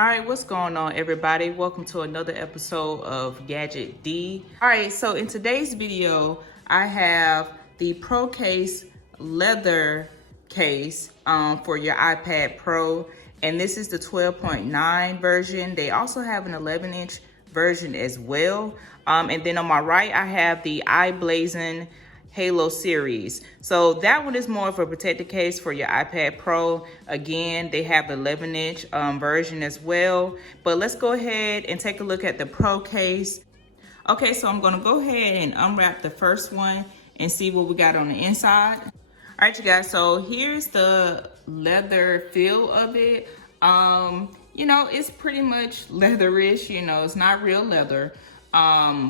All right, what's going on, everybody? Welcome to another episode of Gadget D. All right, so in today's video, I have the ProCase leather case for your iPad Pro, and this is the 12.9 version. They also have an 11-inch version as well. And then on my right, I have the I-Blason Halo series. So that one is more of a protected case for your iPad Pro. Again, they have the 11-inch version as well. But let's go ahead and take a look at the Pro case. Okay, so I'm gonna go ahead and unwrap the first one and see what we got on the inside. All right, you guys, so here's the leather feel of it. You know, it's pretty much leatherish, you know, it's not real leather,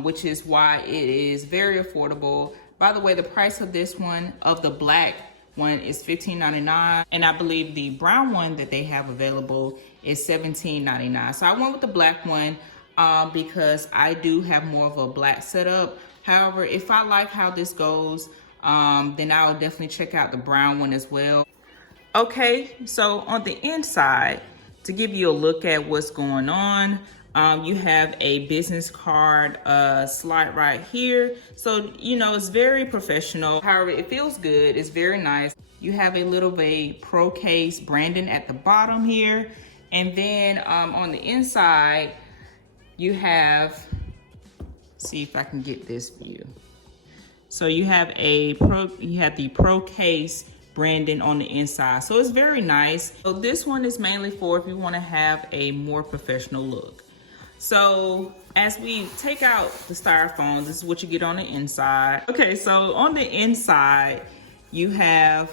which is why it is very affordable. By the way, the price of this one, of the black one, is $15.99. And I believe the brown one that they have available is $17.99. So I went with the black one because I do have more of a black setup. However, if I like how this goes, then I'll definitely check out the brown one as well. Okay, so on the inside, to give you a look at what's going on, you have a business card slot right here. So, you know, it's very professional. However, it feels good. It's very nice. You have a little bit of ProCase branding at the bottom here. And then on the inside, you have, see if I can get this view. So you have the ProCase branding on the inside. So it's very nice. So this one is mainly for if you want to have a more professional look. So as we take out the styrofoam, this is what you get on the inside. Okay, so on the inside, you have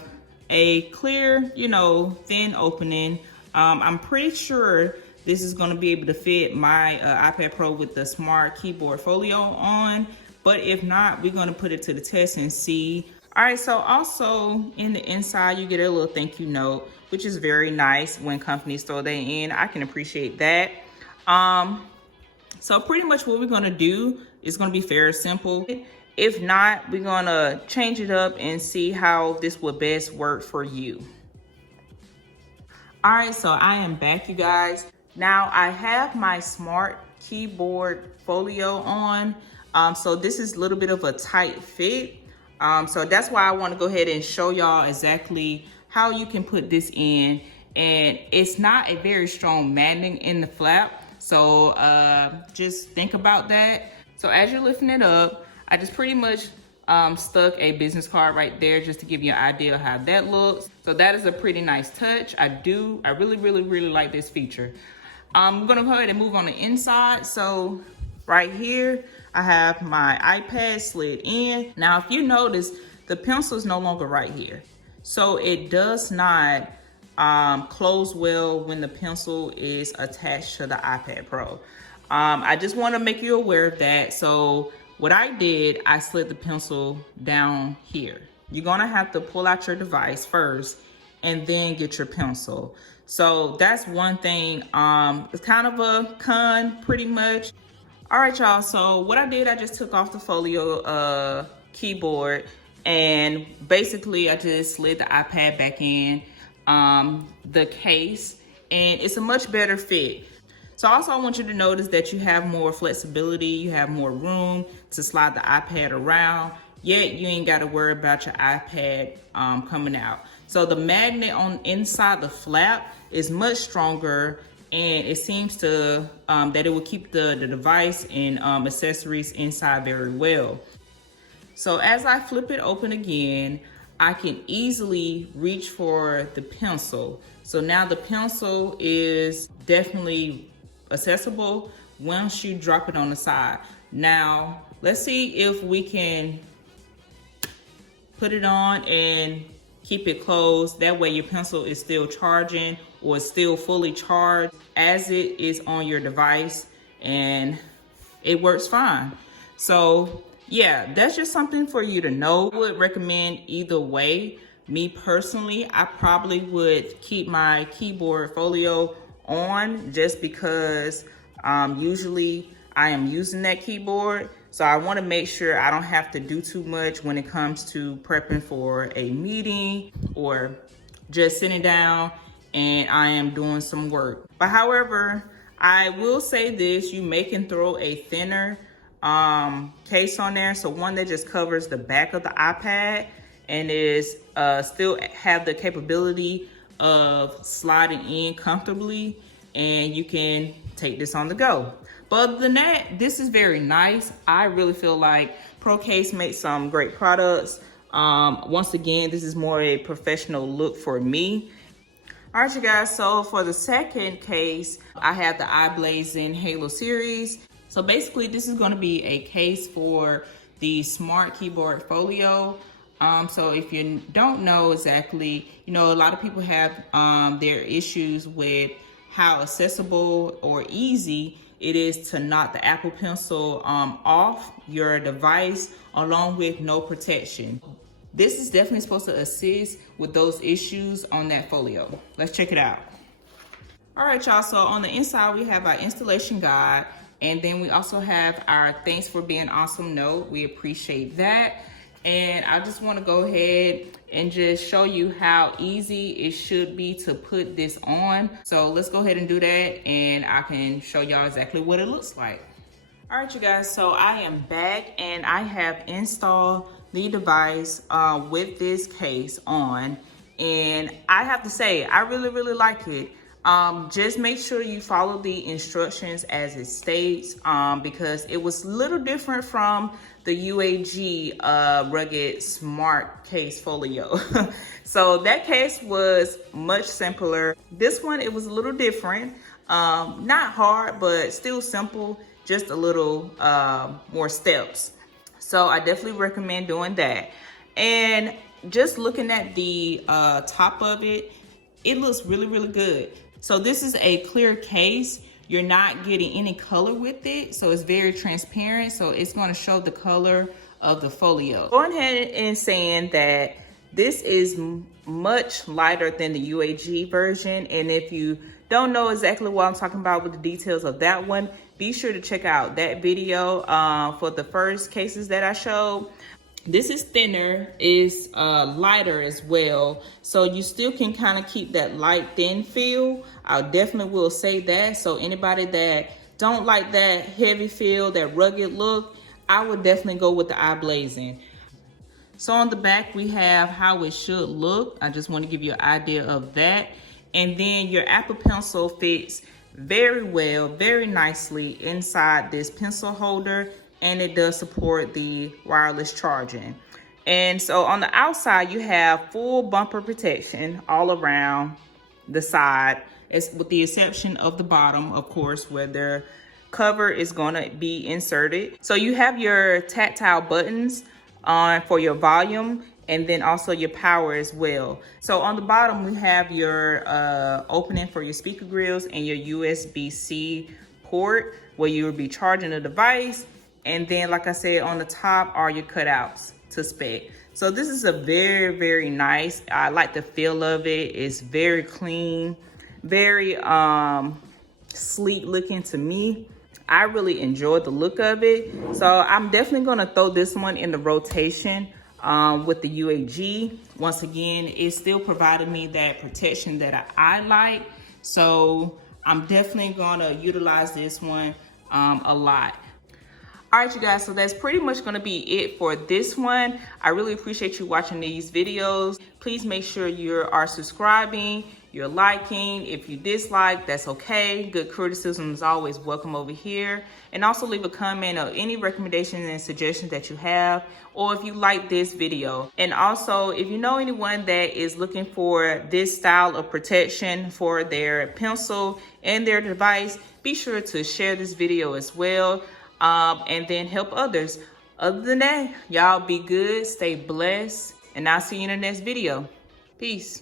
a clear, you know, thin opening. I'm pretty sure this is going to be able to fit my iPad Pro with the smart keyboard folio on. But if not, we're going to put it to the test and see. All right, so also in the inside, you get a little thank you note, which is very nice when companies throw that in. I can appreciate that. So pretty much what we're gonna do is gonna be fairly simple. If not, we're gonna change it up and see how this would best work for you. All right, so I am back, you guys. Now I have my smart keyboard folio on. So this is a little bit of a tight fit. So that's why I wanna go ahead and show y'all exactly how you can put this in. And it's not a very strong magnet in the flap. So just think about that. So as you're lifting it up, I just pretty much stuck a business card right there just to give you an idea of how that looks. So that is a pretty nice touch. I really like this feature. I'm gonna go ahead and move on the inside. So right here, I have my iPad slid in. Now, if you notice, the pencil is no longer right here. So it does not close well when the pencil is attached to the iPad Pro. I just want to make you aware of that. So what I did, I slid the pencil down here. You're gonna have to pull out your device first and then get your pencil. So that's one thing. It's kind of a con, pretty much. All right, y'all, so what I did, I just took off the folio keyboard, and basically I just slid the iPad back in the case, and it's a much better fit. So also I want you to notice that you have more flexibility, you have more room to slide the iPad around, yet you ain't got to worry about your iPad coming out. So the magnet on inside the flap is much stronger, and it seems to that it will keep the device and accessories inside very well. So as I flip it open again, I can easily reach for the pencil. So now the pencil is definitely accessible once you drop it on the side. Now, let's see if we can put it on and keep it closed. That way your pencil is still charging, or still fully charged as it is on your device, and it works fine. So yeah, that's just something for you to know. I would recommend either way. Me personally, I probably would keep my keyboard folio on just because usually I am using that keyboard. So I want to make sure I don't have to do too much when it comes to prepping for a meeting or just sitting down and I am doing some work. But however, I will say this, you may can throw a thinner case on there, so one that just covers the back of the iPad and is still have the capability of sliding in comfortably, and you can take this on the go. But other than that, this is very nice. I really feel like ProCase makes some great products. Once again, this is more a professional look for me. All right, you guys, so for the second case, I have the I-Blason Halo series. So basically, this is gonna be a case for the Smart Keyboard Folio. So if you don't know exactly, you know, a lot of people have their issues with how accessible or easy it is to knock the Apple Pencil off your device along with no protection. This is definitely supposed to assist with those issues on that folio. Let's check it out. All right, y'all, so on the inside, we have our installation guide, and then we also have our thanks for being awesome note. We appreciate that. And I just wanna go ahead and just show you how easy it should be to put this on. So let's go ahead and do that, and I can show y'all exactly what it looks like. All right, you guys, so I am back and I have installed the device with this case on, and I have to say, I really like it. Just make sure you follow the instructions as it states, because it was a little different from the UAG rugged smart case folio. So that case was much simpler. This one, it was a little different, not hard, but still simple, just a little more steps. So I definitely recommend doing that. And just looking at the top of it, it looks really good. So this is a clear case. You're not getting any color with it, so it's very transparent. So it's going to show the color of the folio. Going ahead and saying that this is much lighter than the UAG version, and if you don't know exactly what I'm talking about with the details of that one, be sure to check out that video for the first cases that I showed. This is thinner, is lighter as well, so you still can kind of keep that light thin feel. I definitely will say that. So anybody that don't like that heavy feel, that rugged look, I would definitely go with the I-Blason. So on the back, we have how it should look. I just want to give you an idea of that. And then your Apple Pencil fits very well, very nicely inside this pencil holder, and it does support the wireless charging. And so on the outside, you have full bumper protection all around the side, with the exception of the bottom, of course, where the cover is gonna be inserted. So you have your tactile buttons on for your volume, and then also your power as well. So on the bottom, we have your opening for your speaker grills and your USB-C port where you will be charging the device. And then, like I said, on the top are your cutouts to spec. So this is a very nice. I like the feel of it. It's very clean, very sleek looking to me. I really enjoyed the look of it. So I'm definitely gonna throw this one in the rotation with the UAG. Once again, it still provided me that protection that I like. So I'm definitely gonna utilize this one a lot. All right, you guys, so that's pretty much gonna be it for this one. I really appreciate you watching these videos. Please make sure you are subscribing, you're liking. If you dislike, that's okay. Good criticism is always welcome over here. And also leave a comment or any recommendations and suggestions that you have, or if you like this video. And also, if you know anyone that is looking for this style of protection for their pencil and their device, be sure to share this video as well. And then help others. Other than that, y'all be good, stay blessed, and I'll see you in the next video. Peace.